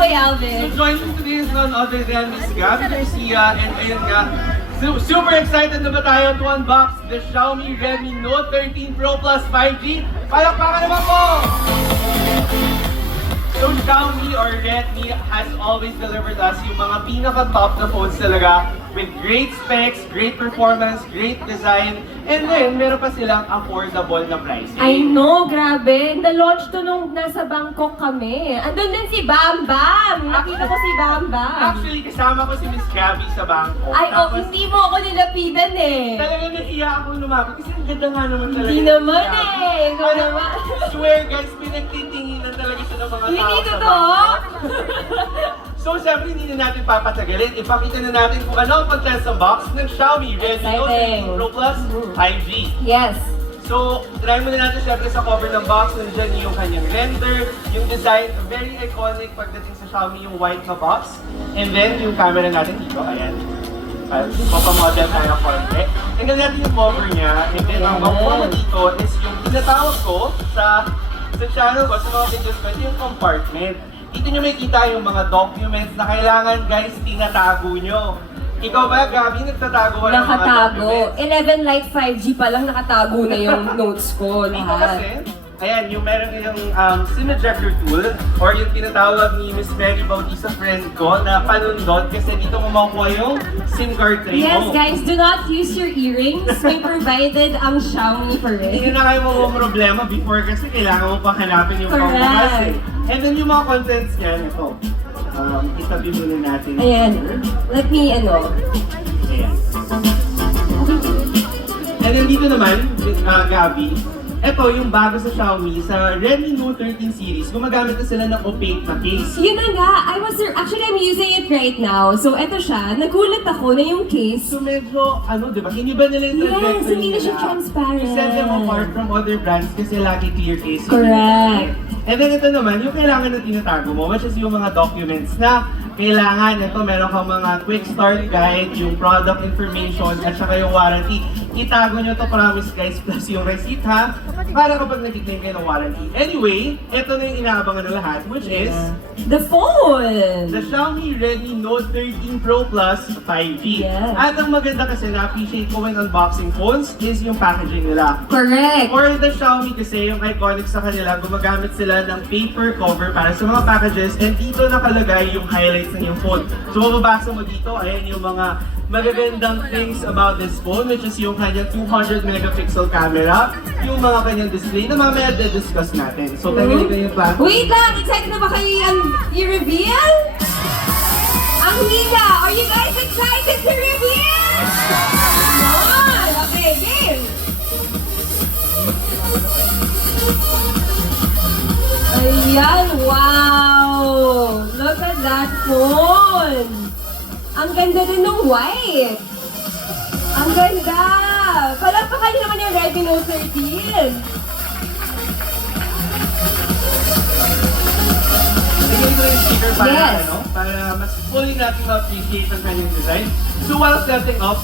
away, Alvin. So joining today is none other than Miss Gabbi, Garcia, and ayun nga, super excited na ba tayo to unbox the Xiaomi Redmi Note 13 Pro Plus 5G? Palakpakan naman po! So Xiaomi or Redmi has always delivered us yung mga pinaka-top na phones talaga with great specs, great performance, great design, and then meron pa silang affordable na pricing. I know, grabe. Na-launch to nung nasa Bangkok kami. Andun din si Bam Bam. Nakita ko si Bam Bam. Actually, kasama ko si Miss Gabbi sa Bangkok. Ay, hindi mo ako nilapidan eh. Talagang nahiya ako lumapit kasi ang ganda nga naman talaga. Hindi naman eh. Ikaw Ano, naman. swear guys, pinagtitinginan talaga siya ng mga tao Hindi sa totoo. Bangkok. So, syempre, hindi na natin papatagalin. Ipakita na natin kung ano ang content sa box ng Xiaomi Redmi Note 13 Pro Plus 5G. Yes. So, try muna natin syempre sa cover ng box. Nandiyan yung kanyang render, yung design, very iconic pagdating sa Xiaomi, yung white na box. And then, yung camera natin dito, ayan. Papamodel tayo konti. Tingnan natin yung cover niya. And then, ang makuha dito is yung tinatawag ko sa channel ko, sa mga videos ko, ito yung compartment. Dito nyo may kita yung mga documents na kailangan guys tinatago nyo. Ikaw ba, Gabbi, nagtatago ka ng mga Nakatago. documents? 11 Lite 5G pa lang nakatago na yung notes ko. Dito Lahat. kasi, ayan, yung meron yung SIM ejector tool or yung tinatawag ni Miss Mary Bautista friend ko na panundot kasi dito mo makukuha yung SIM card tray Yes, mo. guys, do not use your earrings. May provided ang Xiaomi for Hindi it. na kayo mo problema before kasi kailangan mo pa hanapin yung Correct. pangbukas eh. And then yung mga contents niyan, ito. Itabi muna natin. Ayan. Let me, Ayan. And then dito naman, Gabbi, ito yung bago sa Xiaomi, sa Redmi Note 13 series, gumagamit na sila ng opaque na case. Yun na nga, actually I'm using it right now. So eto siya, nagulat ako na yung case. So medyo, di ba, hiniba nila yung Yes, trajectory hindi na siya nila transparent. to set them apart from other brands kasi lagi clear case. Correct. And then ito naman, yung kailangan na tinatago mo, which is yung mga documents na kailangan. Ito, meron kang mga quick start guide, yung product information, at saka yung warranty. Itago nyo to, promise guys, plus yung receipt ha, para kapag nag-claim kayo ng warranty. Anyway, ito na yung inaabangan ng lahat, which is The phone! the Xiaomi Redmi Note 13 Pro Plus 5G. Yes. At ang maganda kasi na-appreciate ko when unboxing phones is yung packaging nila. Correct! For the Xiaomi kasi, yung iconic sa kanila, gumagamit sila ng paper cover para sa mga packages and dito nakalagay yung highlights ng yung phone. So mababasa mo dito, ayan yung mga magagandang things about this phone, which is yung kanyang 200 megapixel camera, yung mga kanyang display na mamaya discuss natin. So tanggalin ko yung plan. Wait lang! Excited na ba kayo i-reveal? Ang hika! Are you guys excited to reveal? Come on! Okay, game! Ayan! Wow! Look at that phone! Ang ganda din ng white! Ang ganda! Palagpakan niyo naman yung Redmi Note 13! Bigyan ko yung sticker para, Yes. para mas fully natin ma-appreciate ang kanyang design. So while setting up,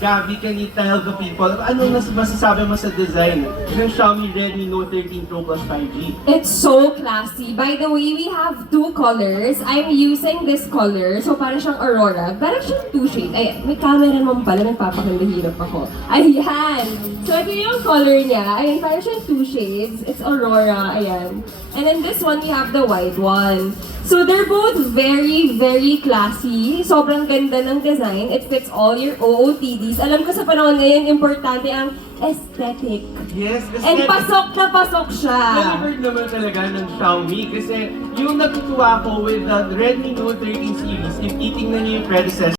Gabbi, can you tell the people, ano masasabi mo sa design ng Xiaomi Redmi Note 13 Pro Plus 5G? It's so classy. By the way, we have two colors. I'm using this color. So, parang siyang Aurora. Parang siyang two shades. Ayan, may camera naman pala. Nagpapakandahirap ako. Ayan. So, ito yung color niya. Ayan, parang siyang two shades. It's Aurora. Ayan. And then this one, we have the white one. So, they're both very, very classy. Sobrang ganda ng design. It fits all your OOTDs. Alam ko sa panahon ngayon, importante ang aesthetic. Yes, kasi And pasok na pasok siya. delivered naman talaga ng Xiaomi kasi yung natutuwa ko with the Redmi Note 13 series, if titingnan niyo yung predecessor,